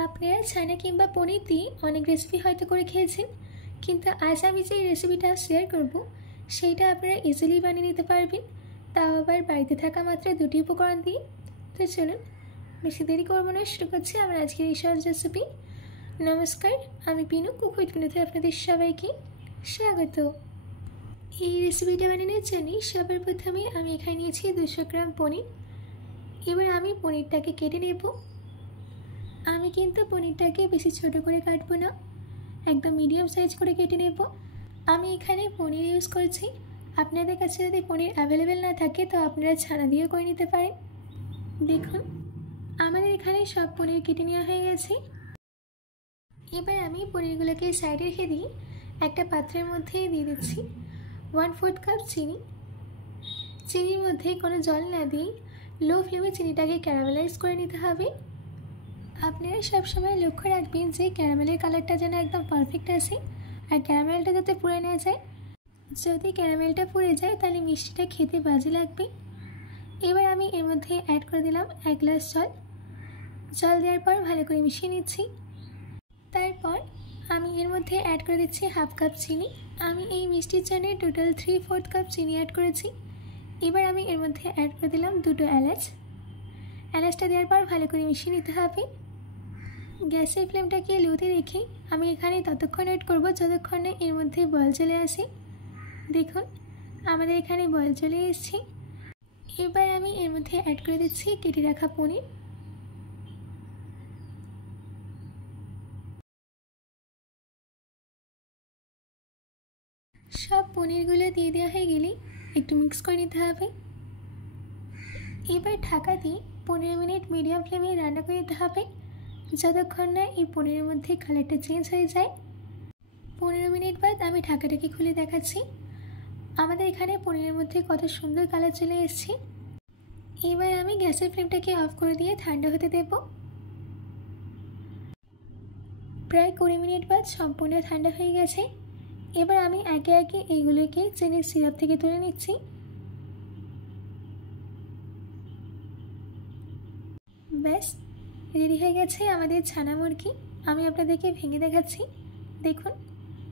আপনারা ছানা কিংবা পনির দিয়ে অনেক রেসিপি হয়তো করে খেয়েছেন, কিন্তু আজ আমি যে রেসিপিটা শেয়ার করব সেইটা আপনারা ইজিলি বানিয়ে নিতে পারবেন, তাও আবার বাড়িতে থাকা মাত্র দুটি উপকরণ দিয়ে। তো চলুন বেশি দেরি করবো না, শুরু করছি আমার আজকের এই সহজ রেসিপি। নমস্কার, আমি পিনু, কুক উইথ পিনুতে আপনাদের সবাইকে স্বাগত। এই রেসিপিটা বানানোর জন্য সবার প্রথমে আমি এখানে নিয়েছি 200 গ্রাম পনির। এবার আমি পনিরটাকে কেটে নেব। আমি কিন্তু পনিরটাকে বেশি ছোট করে কাটবো না, একদম মিডিয়াম সাইজ করে কেটে নেব। আমি এখানে পনির ইউজ করেছি, আপনাদের কাছে যদি পনির অ্যাভেলেবেল না থাকে তো আপনারা ছানা দিয়েও করে নিতে পারেন। দেখুন আমাদের এখানে সব পনির কেটে নেওয়া হয়ে গেছে। এবার আমি পনিরগুলোকে সাইডে রেখে দিই একটা পাত্রের মধ্যে দিয়ে দিচ্ছি 1/4 কাপ চিনি। চিনির মধ্যে কোনো জল না দিয়ে লো ফ্লেমে চিনিটাকে ক্যারামেলাইজ করে নিতে হবে। আপনারা সবসময় লক্ষ্য রাখবেন যে ক্যারামেলের কালারটা যেন একদম পারফেক্ট আসে, আর ক্যারামেলটা যাতে পুড়ে না যায়। যদি ক্যারামেলটা পুড়ে যায় তাহলে মিষ্টিটা খেতে বাজে লাগবে। এবার আমি এর মধ্যে অ্যাড করে দিলাম 1 গ্লাস জল। জল দেওয়ার পর ভালো করে মিশিয়ে নিচ্ছি। তারপর আমি এর মধ্যে অ্যাড করে দিচ্ছি 1/2 কাপ চিনি। আমি এই মিষ্টির জন্য টোটাল 3/4 কাপ চিনি অ্যাড করেছি। এবার আমি এর মধ্যে অ্যাড করে দিলাম 2টো এলাচ। এলাচটা দেওয়ার পর ভালো করে মিশিয়ে নিতে হবে। গ্যাসের ফ্লেমটাকে লোতে রেখে আমি এখানে ততক্ষণ ওয়েট করব যতক্ষণ না এর মধ্যে বয়েল চলে আসে। দেখুন আমাদের এখানে বয়েল চলে এসেছে। এবার আমি এর মধ্যে অ্যাড করে দিচ্ছি কেটে রাখা পনির। সব পনিরগুলো দিয়ে দেওয়া হয়ে গেলে একটু মিক্স করে নিতে হবে। এবার ঢাকা দিয়ে 15 মিনিট মিডিয়াম ফ্লেমে রান্না করে নিতে হবে, যতক্ষণ না এই পনিরের মধ্যে কালারটা চেঞ্জ হয়ে যায়। 15 মিনিট বাদ আমি ঢাকাটাকে খুলে দেখাচ্ছি। আমাদের এখানে পনিরের মধ্যে কত সুন্দর কালার চলে এসেছে। এবার আমি গ্যাসের ফ্লেমটাকে অফ করে দিয়ে ঠান্ডা হতে দেব। প্রায় 20 মিনিট বাদ সম্পূর্ণ ঠান্ডা হয়ে গেছে। এবার আমি একে একে এইগুলোকে চিনির সিরাপ থেকে তুলে নিচ্ছি। ব্যাস রেডি হয়ে গেছে আমাদের ছানা মুরগি। আমি আপনাদেরকে ভেঙে দেখাচ্ছি, দেখুন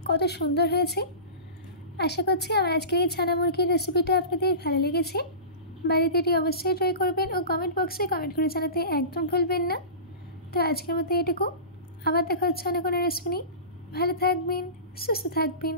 কত সুন্দর হয়েছে। আশা করছি আমার আজকের এই ছানা মুরগির রেসিপিটা আপনাদের ভালো লেগেছে। বাড়িতে এটি অবশ্যই ট্রাই করবেন ও কমেন্ট বক্সে কমেন্ট করে জানাতে একদম ভুলবেন না। তো আজকের মতো এটুকু, আবার দেখা হচ্ছে অন্য কোনো রেসিপি নিয়ে। ভালো থাকবেন, সুস্থ থাকবেন।